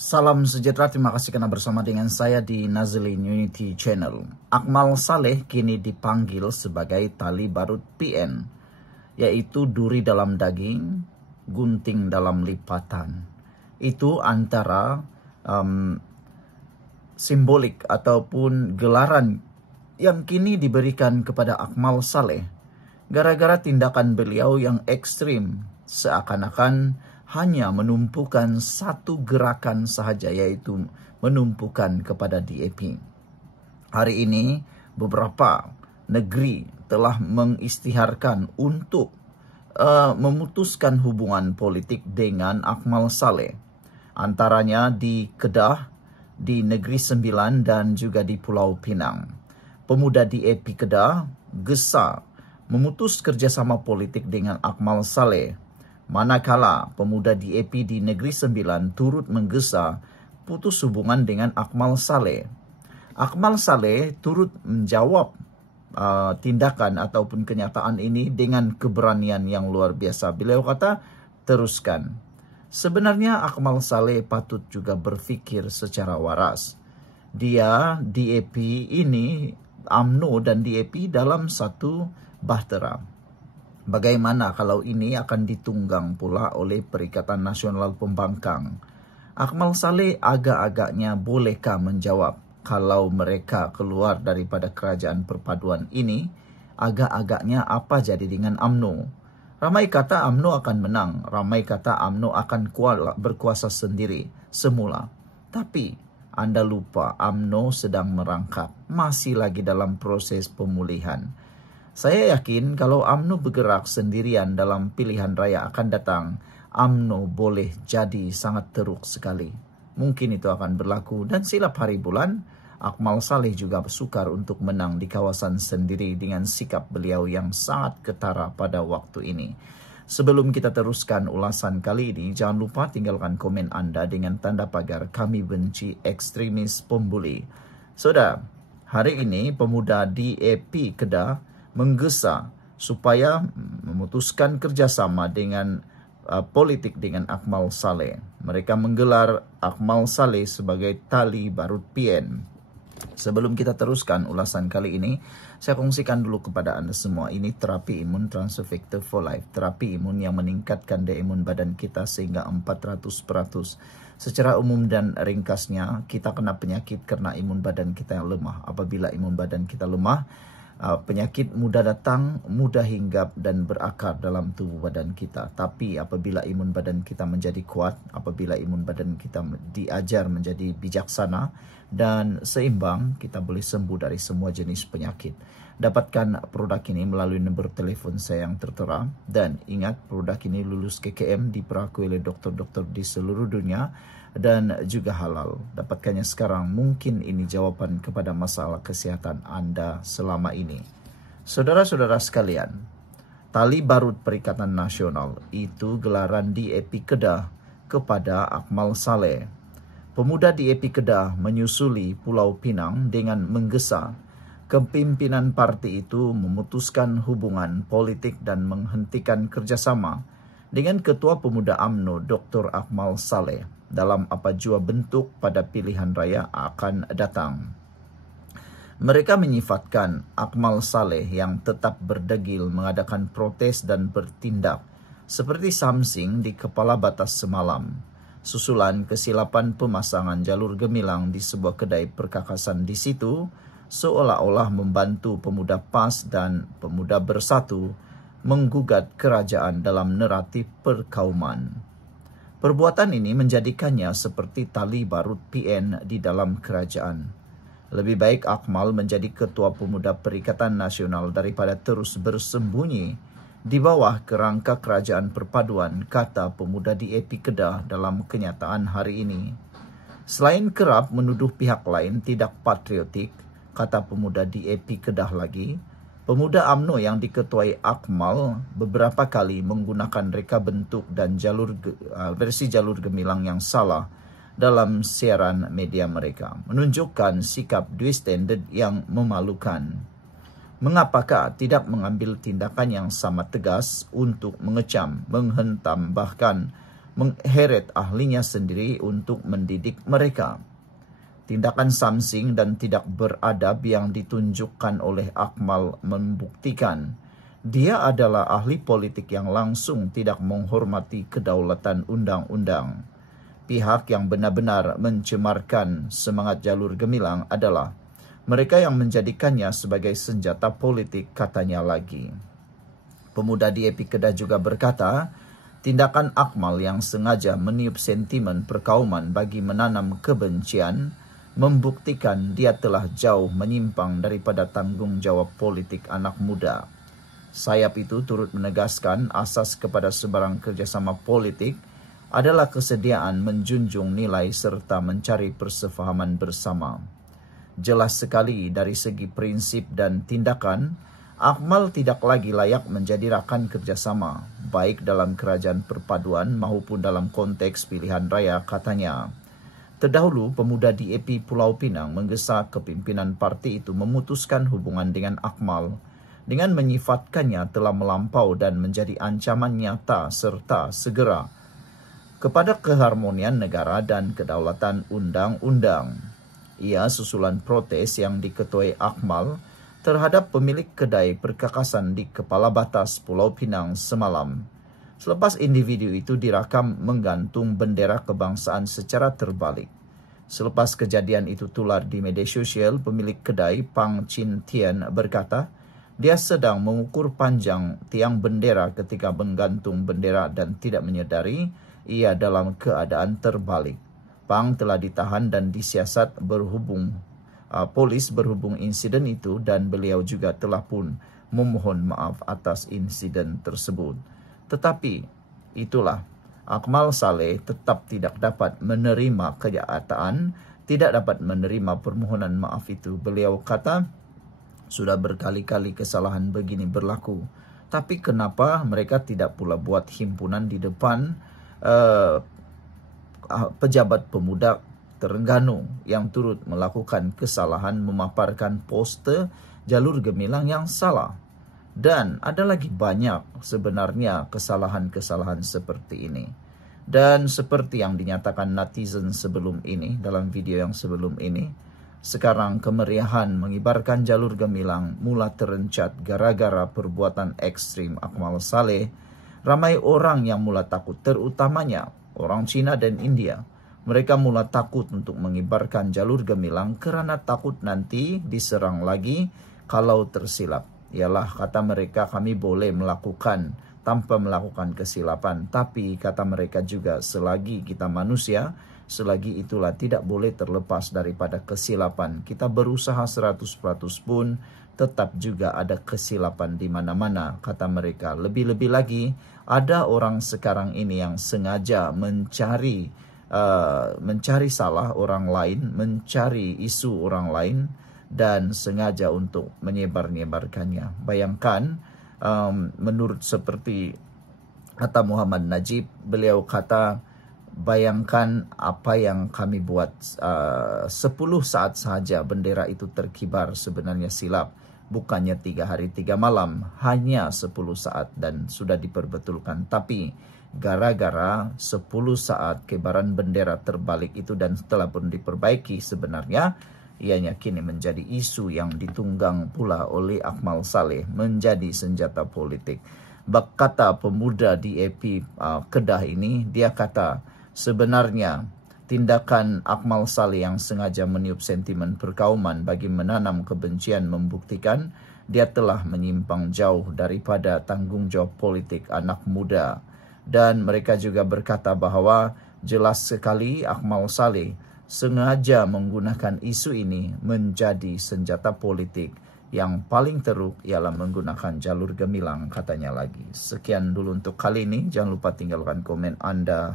Salam sejahtera, terima kasih karena bersama dengan saya di Nazlin Unity Channel. Akmal Saleh kini dipanggil sebagai tali barut PN, yaitu duri dalam daging, gunting dalam lipatan. Itu antara simbolik ataupun gelaran yang kini diberikan kepada Akmal Saleh gara-gara tindakan beliau yang ekstrim, seakan-akan hanya menumpukan satu gerakan sahaja, yaitu menumpukan kepada DAP. Hari ini beberapa negeri telah mengisytiharkan untuk memutuskan hubungan politik dengan Akmal Saleh. Antaranya di Kedah, di Negeri Sembilan dan juga di Pulau Pinang. Pemuda DAP Kedah gesa memutus kerjasama politik dengan Akmal Saleh, manakala pemuda DAP di Negeri Sembilan turut menggesa putus hubungan dengan Akmal Saleh. Akmal Saleh turut menjawab tindakan ataupun kenyataan ini dengan keberanian yang luar biasa. Beliau kata, teruskan. Sebenarnya Akmal Saleh patut juga berfikir secara waras. Dia, DAP ini, UMNO dan DAP dalam satu bahtera. Bagaimana kalau ini akan ditunggang pula oleh Perikatan Nasional Pembangkang? Akmal Saleh agak-agaknya bolehkah menjawab kalau mereka keluar daripada kerajaan perpaduan ini, agak-agaknya apa jadi dengan UMNO? Ramai kata UMNO akan menang, ramai kata UMNO akan berkuasa sendiri semula. Tapi Anda lupa UMNO sedang merangkak, masih lagi dalam proses pemulihan. Saya yakin kalau UMNO bergerak sendirian dalam pilihan raya akan datang, UMNO boleh jadi sangat teruk sekali. Mungkin itu akan berlaku dan silap hari bulan, Akmal Saleh juga sukar untuk menang di kawasan sendiri dengan sikap beliau yang sangat ketara pada waktu ini. Sebelum kita teruskan ulasan kali ini, jangan lupa tinggalkan komen Anda dengan tanda pagar kami benci ekstremis pembuli. Saudara, hari ini pemuda DAP Kedah menggesa supaya memutuskan kerjasama dengan politik dengan Akmal Saleh. Mereka menggelar Akmal Saleh sebagai tali barut PN. Sebelum kita teruskan ulasan kali ini, saya kongsikan dulu kepada Anda semua. Ini terapi imun Transfer Factor for Life. Terapi imun yang meningkatkan daya imun badan kita sehingga 400%. Secara umum dan ringkasnya, kita kena penyakit karena imun badan kita yang lemah. Apabila imun badan kita lemah, penyakit mudah datang, mudah hinggap dan berakar dalam tubuh badan kita. Tapi apabila imun badan kita menjadi kuat, apabila imun badan kita diajar menjadi bijaksana dan seimbang, kita boleh sembuh dari semua jenis penyakit. Dapatkan produk ini melalui nombor telepon saya yang tertera. Dan ingat, produk ini lulus KKM, diperakui oleh dokter-dokter di seluruh dunia dan juga halal. Dapatkannya sekarang, mungkin ini jawaban kepada masalah kesehatan Anda selama ini. Saudara-saudara sekalian, tali barut Perikatan Nasional itu gelaran DAP Kedah kepada Akmal Saleh. Pemuda DAP Kedah menyusuli Pulau Pinang dengan menggesa kepimpinan parti itu memutuskan hubungan politik dan menghentikan kerjasama dengan Ketua Pemuda UMNO Dr. Akmal Saleh dalam apa jua bentuk pada pilihan raya akan datang. Mereka menyifatkan Akmal Saleh yang tetap berdegil mengadakan protes dan bertindak seperti Samsing di Kepala Batas semalam, susulan kesilapan pemasangan jalur gemilang di sebuah kedai perkakasan di situ, seolah-olah membantu pemuda PAS dan pemuda Bersatu menggugat kerajaan dalam naratif perkauman. Perbuatan ini menjadikannya seperti tali barut PN di dalam kerajaan. Lebih baik Akmal menjadi Ketua Pemuda Perikatan Nasional daripada terus bersembunyi di bawah kerangka kerajaan perpaduan, kata pemuda DAP Kedah dalam kenyataan hari ini. Selain kerap menuduh pihak lain tidak patriotik, kata pemuda DAP Kedah lagi, pemuda UMNO yang diketuai Akmal beberapa kali menggunakan reka bentuk dan versi jalur gemilang yang salah dalam siaran media mereka, menunjukkan sikap dui standard yang memalukan. Mengapakah tidak mengambil tindakan yang sama tegas untuk mengecam, menghentam, bahkan mengheret ahlinya sendiri untuk mendidik mereka. Tindakan samsing dan tidak beradab yang ditunjukkan oleh Akmal membuktikan dia adalah ahli politik yang langsung tidak menghormati kedaulatan undang-undang. Pihak yang benar-benar mencemarkan semangat jalur gemilang adalah mereka yang menjadikannya sebagai senjata politik, katanya lagi. Pemuda DAP Kedah juga berkata, tindakan Akmal yang sengaja meniup sentimen perkauman bagi menanam kebencian membuktikan dia telah jauh menyimpang daripada tanggung jawab politik anak muda. Sayap itu turut menegaskan asas kepada sebarang kerjasama politik adalah kesediaan menjunjung nilai serta mencari persefahaman bersama. Jelas sekali dari segi prinsip dan tindakan, Akmal tidak lagi layak menjadi rakan kerjasama, baik dalam kerajaan perpaduan maupun dalam konteks pilihan raya, katanya. Terdahulu, pemuda DAP Pulau Pinang menggesa kepimpinan parti itu memutuskan hubungan dengan Akmal dengan menyifatkannya telah melampau dan menjadi ancaman nyata serta segera kepada keharmonian negara dan kedaulatan undang-undang. Ia susulan protes yang diketuai Akmal terhadap pemilik kedai perkakasan di Kepala Batas Pulau Pinang semalam. Selepas individu itu direkam menggantung bendera kebangsaan secara terbalik. Selepas kejadian itu tular di media sosial, pemilik kedai Pang Chin Tian berkata, dia sedang mengukur panjang tiang bendera ketika menggantung bendera dan tidak menyadari ia dalam keadaan terbalik. Pang telah ditahan dan disiasat polis berhubung insiden itu dan beliau juga telah pun memohon maaf atas insiden tersebut. Tetapi itulah, Akmal Saleh tetap tidak dapat menerima kenyataan, tidak dapat menerima permohonan maaf itu. Beliau kata, sudah berkali-kali kesalahan begini berlaku, tapi kenapa mereka tidak pula buat himpunan di depan pejabat pemuda Terengganu yang turut melakukan kesalahan memaparkan poster jalur gemilang yang salah. Dan ada lagi banyak sebenarnya kesalahan-kesalahan seperti ini. Dan seperti yang dinyatakan netizen sebelum ini, dalam video yang sebelum ini, sekarang kemeriahan mengibarkan jalur gemilang mula terencat gara-gara perbuatan ekstrim Akmal Saleh. Ramai orang yang mula takut, terutamanya orang Cina dan India. Mereka mula takut untuk mengibarkan jalur gemilang kerana takut nanti diserang lagi kalau tersilap. Ialah, kata mereka, kami boleh melakukan tanpa melakukan kesilapan. Tapi kata mereka juga, selagi kita manusia, selagi itulah tidak boleh terlepas daripada kesilapan. Kita berusaha 100% pun tetap juga ada kesilapan di mana-mana, kata mereka. Lebih-lebih lagi, ada orang sekarang ini yang sengaja mencari salah orang lain, mencari isu orang lain, dan sengaja untuk menyebar-nyebarkannya. Bayangkan, menurut seperti kata Muhammad Najib, beliau kata, bayangkan apa yang kami buat, 10 saat saja bendera itu terkibar, sebenarnya silap. Bukannya 3 hari 3 malam, hanya 10 saat dan sudah diperbetulkan. Tapi gara-gara 10 saat kibaran bendera terbalik itu dan setelah pun diperbaiki, sebenarnya ianya kini menjadi isu yang ditunggang pula oleh Akmal Saleh menjadi senjata politik. Kata pemuda DAP Kedah ini, dia kata sebenarnya tindakan Akmal Saleh yang sengaja meniup sentimen perkauman bagi menanam kebencian membuktikan dia telah menyimpang jauh daripada tanggung jawab politik anak muda. Dan mereka juga berkata bahawa jelas sekali Akmal Saleh sengaja menggunakan isu ini menjadi senjata politik. Yang paling teruk ialah menggunakan jalur gemilang, katanya lagi. Sekian dulu untuk kali ini. Jangan lupa tinggalkan komen Anda.